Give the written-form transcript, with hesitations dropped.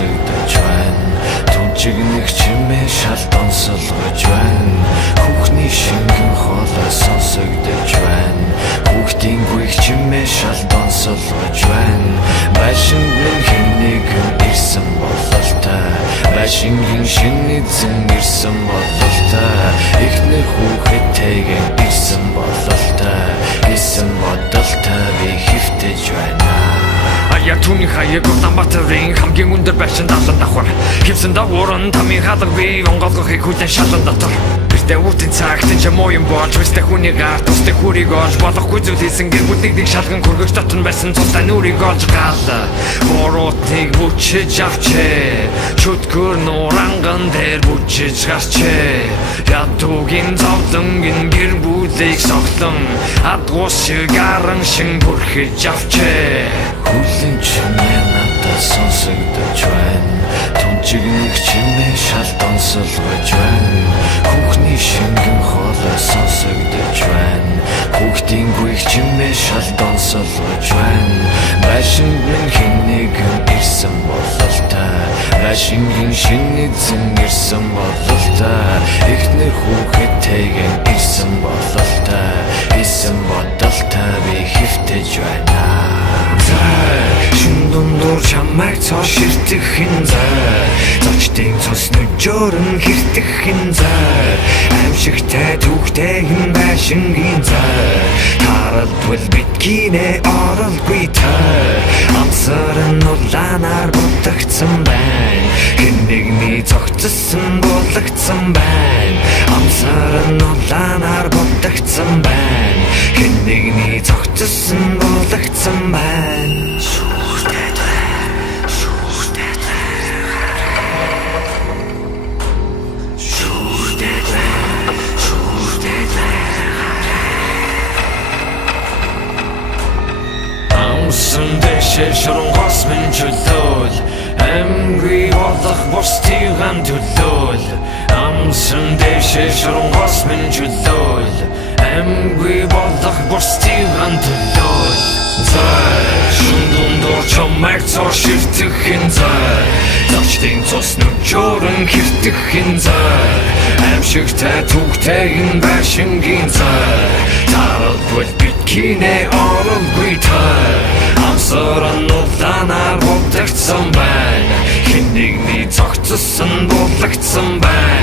сонсогдож байна. Түнчигнэх чимээ шал донсолгож байна. Хүүхний шингэн хоолой сонсогдож байна. Хүүхдийн гүйх чимээ шал донсолгож байна. Байшингийн хэн нэгэн ирсэн бололтой. Байшингийн шинэ эзэн ирсэн бололтой. Эхнэр хүүхэдтэйгэн ирсэн бололтой. Гэсэн бодолтой би хэвтэж байна. Я түүний хаяг Улаанбаатарын хамгийн өндөр байшин далан давхар хэвсэн дагууран тамийн хаалга би онголгохыг хүлэн шалан дотор бэртэ үтэн цагт ч муу юм болж өстэй хүний гарт өстэй хүрийг олж болохгүй зүйл хийсэн гэр бүлийг шалган хөргөж дотор байсан цустай нүрийг олж гал буруутыг бүчиж авчээ чөтгөр нуранган дээр бүчиж гарчээ ядуугийн зовлонгийн гэр бүлийг соглон адгуус шиг аран шин бүрхэж авчээ хүлэн чимээ надад сонсогдож байна. Түнчигнэх чимээ шал донсолгож байна. Хүүхний шингэн хоолой сонсогдож байна. Хүүхдийн гүйх чимээ шал донсолгож байна. Байшинд минь хэн нэгэн ирсэн бололтой. Байшингийн шинэ эзэн ирсэн бололтой. Эхнэр хүүхэдтэйгэн ирсэн бололтой. Хийсэн бодолтой би хэвтэж байна. Шин дундуур чамайг цоо ширтэх хин зай зочдын цус нүжөөрн хэртэх хин зай аимшигтай түүхтэй хин байшингийн зай тарадвал биткинэ оролгүй тай амсарн улаанаар бутагдсан байна хэн нэгний цогцсон болгоцсон байна амсарн улаанаар бутагдсан байна хэн нэгний цогцсон болгоцсон байна Дэшээ шоронгос минь чөлөөл Амгүй болох бусдыг гам төлөөл Амсан дэшээ шоронгос минь чөлөөл Амгүй болох бусдыг гам төлөөл Зай шин дундуур чамайг цоо ширтэх хин зай зочдын цус нүжөөрн хэртэх хин зай аимшигтай түүхтэй хин байшингийн зай тарадвал биткинэ оролгүй тай амсарн улаанаар бутагдсан байна хэн нэгний цогцсон болгоцсон байна